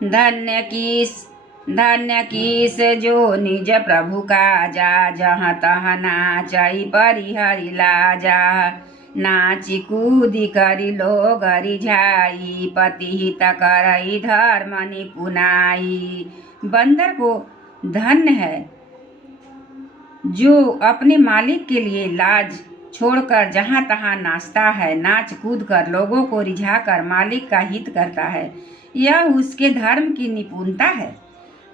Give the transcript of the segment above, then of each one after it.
धन्य कीस जो निज प्रभु काजा, जहाँ तहाँ नाचई परिहरि लाजा। नाची कूदी करी लोग रिझाई, पति हित करई धर्म निपुनाई। बंदर को धन्य है जो अपने मालिक के लिए लाज छोड़कर जहाँ तहाँ नाचता है, नाच कूद कर लोगों को रिझाकर मालिक का हित करता है। यह उसके धर्म की निपुणता है।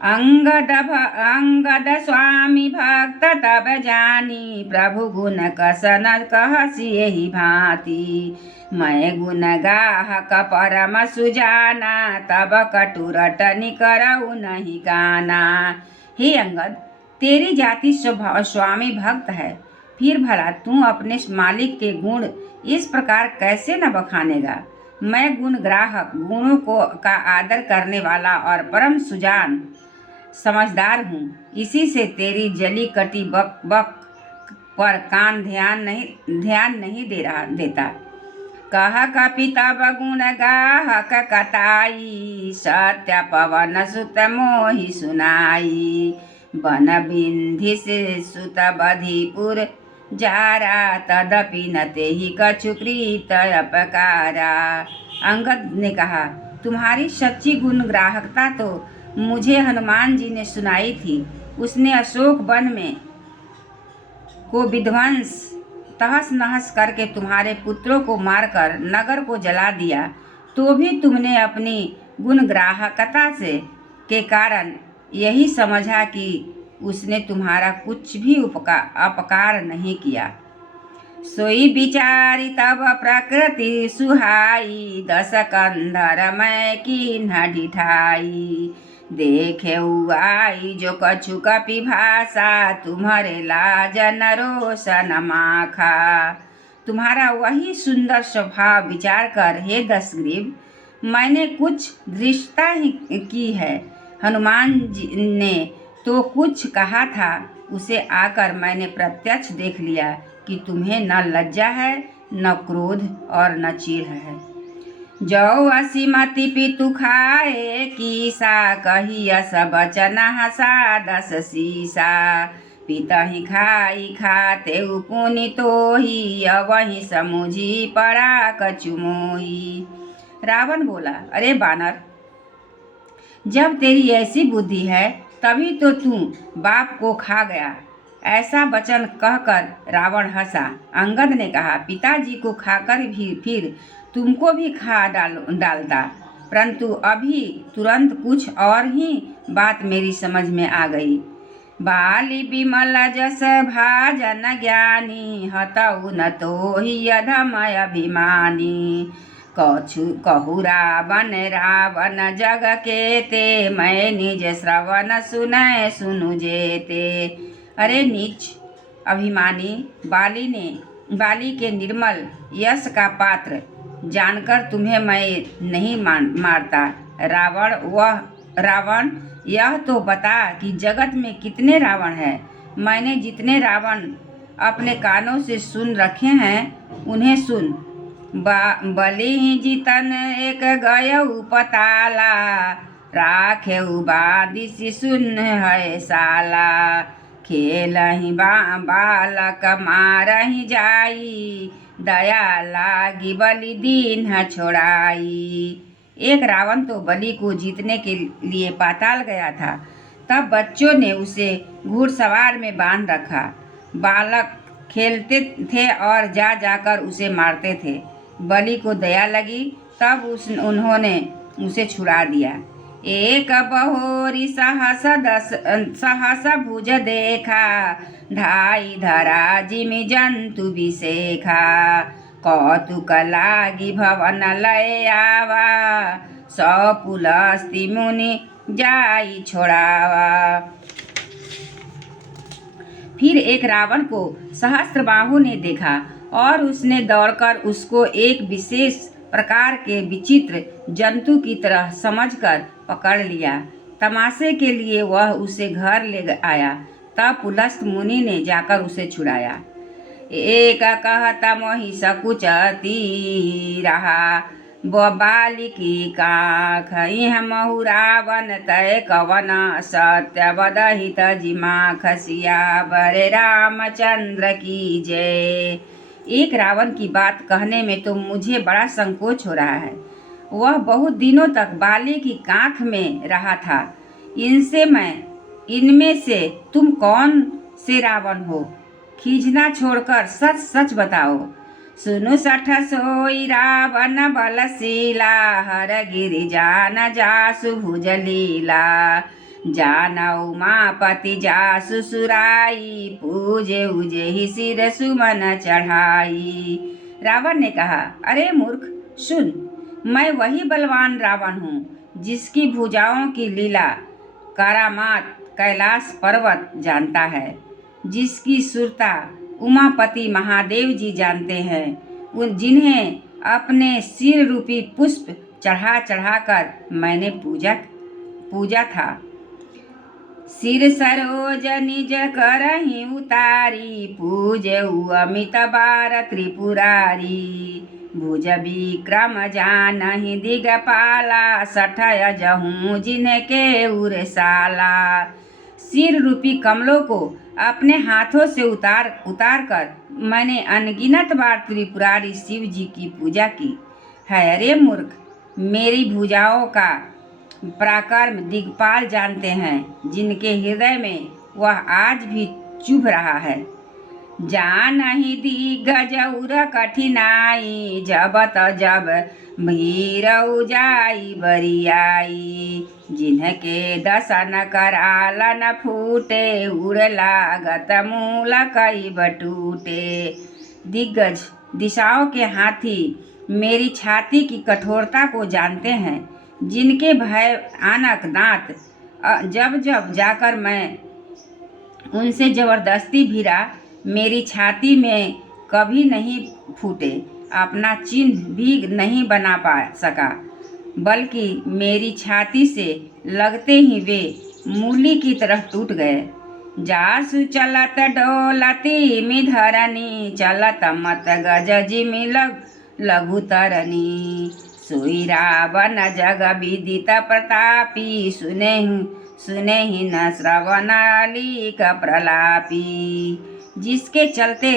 अंगद स्वामी भक्त तब जानी, प्रभु गुण कसन कहसी यही भांति। मैं गुण गाहक परम सुजाना, तब कटुरट निकरऊ नहीं गाना। हे अंगद, तेरी जाति स्वामी भक्त है, फिर भला तू अपने मालिक के गुण इस प्रकार कैसे न बखानेगा। मैं गुण ग्राहक, गुणों का आदर करने वाला और परम सुजान समझदार हूँ। इसी से तेरी जली कटी बक बक पर कान ध्यान नहीं देता। कह कपि तब गुण गाहक कताई, सत्य पवन सुत मोहि सुनाई। बन बिंधि से सुत बधिपुर जारा, तदपि न तेहि कछु कृत अपकारा। अंगद ने कहा, तुम्हारी सच्ची गुण ग्राहकता तो मुझे हनुमान जी ने सुनाई थी। उसने अशोक वन में को विध्वंस तहस नहस करके तुम्हारे पुत्रों को मारकर नगर को जला दिया, तो भी तुमने अपनी गुण ग्राहकता के कारण यही समझा कि उसने तुम्हारा कुछ भी अपकार नहीं किया। सोई विचारी तब प्रकृति सुहाई, दस कंधर मैं कीन्ह ढिठाई। देखे आई जो कछु कपि भाषा, तुम्हारे लाज न रोशन माखा। तुम्हारा वही सुंदर स्वभाव विचार कर हे दशग्रीव, मैंने कुछ धृष्टता ही की है। हनुमान जी ने तो कुछ कहा था, उसे आकर मैंने प्रत्यक्ष देख लिया कि तुम्हें न लज्जा है, न क्रोध और न चीड़ है। जो असीमति पितु खाए कीसा, कही अस बचन हसा दस सीसा। पितहि खाई खाते पुनि तोही, वही समुझी पड़ा कछु मोही। रावण बोला, अरे बानर, जब तेरी ऐसी बुद्धि है तभी तो तू बाप को खा गया। ऐसा वचन कहकर रावण हंसा। अंगद ने कहा, पिताजी को खाकर भी फिर तुमको भी खा डालता, परंतु अभी तुरंत कुछ और ही बात मेरी समझ में आ गई। बाली विमल जस भाजन ज्ञानी, हतऊ न तो ही अधमय अभिमानी। कहु रावण जग के ते, मैं निज श्रवण सुनु जेते। अरे नीच अभिमानी, बाली के निर्मल यश का पात्र जानकर तुम्हें मैं नहीं मारता। रावण, यह तो बता कि जगत में कितने रावण हैं। मैंने जितने रावण अपने कानों से सुन रखे हैं उन्हें सुन। बलि जितन एक गयऊ पताला, राखेऊ बांधि सुन है साला। खेलहि बालक मारहि जाई, दया लागी बलि दीन्ह छोड़ाई। एक रावण तो बलि को जीतने के लिए पाताल गया था। तब बच्चों ने उसे घुड़सवार में बांध रखा। बालक खेलते थे और जाकर उसे मारते थे। बलि को दया लगी, तब उन्होंने उसे छुड़ा दिया। एक बहोरी सहस भुज देखा, ढाई धरा जिमि जंतु बिसेखा। कौतुक लागी भवन लय आवा, सौ पुलस्ति मुनि जाई छोड़ावा। फिर एक रावण को सहस्त्रबाहु ने देखा और उसने दौड़कर उसको एक विशेष प्रकार के विचित्र जंतु की तरह समझकर पकड़ लिया। तमाशे के लिए वह उसे घर ले आया। तब पुलस्त मुनि ने जाकर उसे छुड़ाया। एक कहता मोहि सकुचती रहा, बालिकी काख इह महु रावण तय कवन सत्य बदहित जिमा खसिया बरे रामचंद्र की जय। एक रावण की बात कहने में तो मुझे बड़ा संकोच हो रहा है। वह बहुत दिनों तक बाली की काख में रहा था। इनमें से तुम कौन से रावण हो? खींचना छोड़कर सच सच बताओ। सुनु सठ सोई रावण बलशीला हर गिरि जान जासु भुज लीला जान उमापति जासु सुराई पूजे उजे ही सिर सुमन चढ़ाई। रावण ने कहा, अरे मूर्ख सुन, मैं वही बलवान रावण हूँ जिसकी भुजाओं की लीला करामात कैलाश पर्वत जानता है, जिसकी सुरता उमापति महादेव जी जानते हैं, जिन्हें अपने सिर रूपी पुष्प चढ़ा चढ़ाकर मैंने पूजा था। सिर सरोज निज करहि उतारी पूजऊ अमित बार त्रिपुरारी भुज विक्रम जानहि दिगपाला सठय जहूँ जिनके उरसाला। सिर रूपी कमलों को अपने हाथों से उतार कर मैंने अनगिनत बार त्रिपुरारी शिव जी की पूजा की है। अरे मूर्ख, मेरी भुजाओं का पराक्रम दिग्पाल जानते हैं, जिनके हृदय में वह आज भी चुभ रहा है। जानहि दिग्गज उर कठिनाई जब जब भीर उजाई बरियाई जिनके दसन कराल न फूटे उड़ लागत मूल कई बटूटे। दिग्गज दिशाओं के हाथी मेरी छाती की कठोरता को जानते हैं, जिनके भयानक दांत जब जब जाकर मैं उनसे जबरदस्ती भिड़ा मेरी छाती में कभी नहीं फूटे, अपना चिन्ह भी नहीं बना सका, बल्कि मेरी छाती से लगते ही वे मूली की तरह टूट गए। जासु चलत डोलती मिधरनी चलत मत गज जिमि लघु तरनी सोई रावण जग विदित प्रतापी सुने ही न श्रवणालिक प्रलापी। जिसके चलते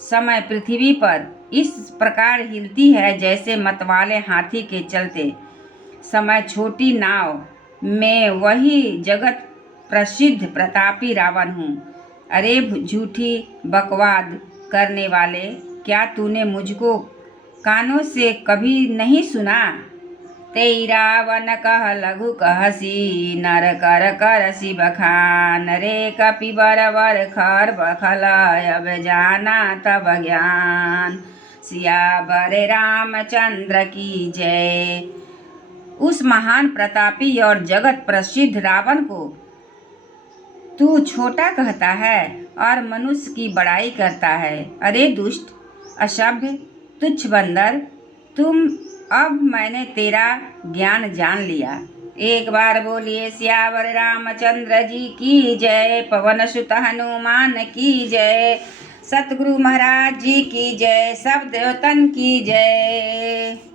समय पृथ्वी पर इस प्रकार हिलती है जैसे मतवाले हाथी के चलते समय छोटी नाव में, वही जगत प्रसिद्ध प्रतापी रावण हूँ। अरे झूठी बकवाद करने वाले, क्या तूने मुझको कानों से कभी नहीं सुना? तेई रावण कह लघु कहसी नर कर करसी बखान रे कपि बरबर खर बखल अब जाना तब ज्ञान। सियावर रामचंद्र की जय। उस महान प्रतापी और जगत प्रसिद्ध रावण को तू छोटा कहता है और मनुष्य की बड़ाई करता है। अरे दुष्ट, असभ्य, तुच्छ बंदर, अब मैंने तेरा ज्ञान जान लिया। एक बार बोलिए सियावर रामचंद्र जी की जय। पवन सुत हनुमान की जय। सतगुरु महाराज जी की जय। सब देवतन की जय।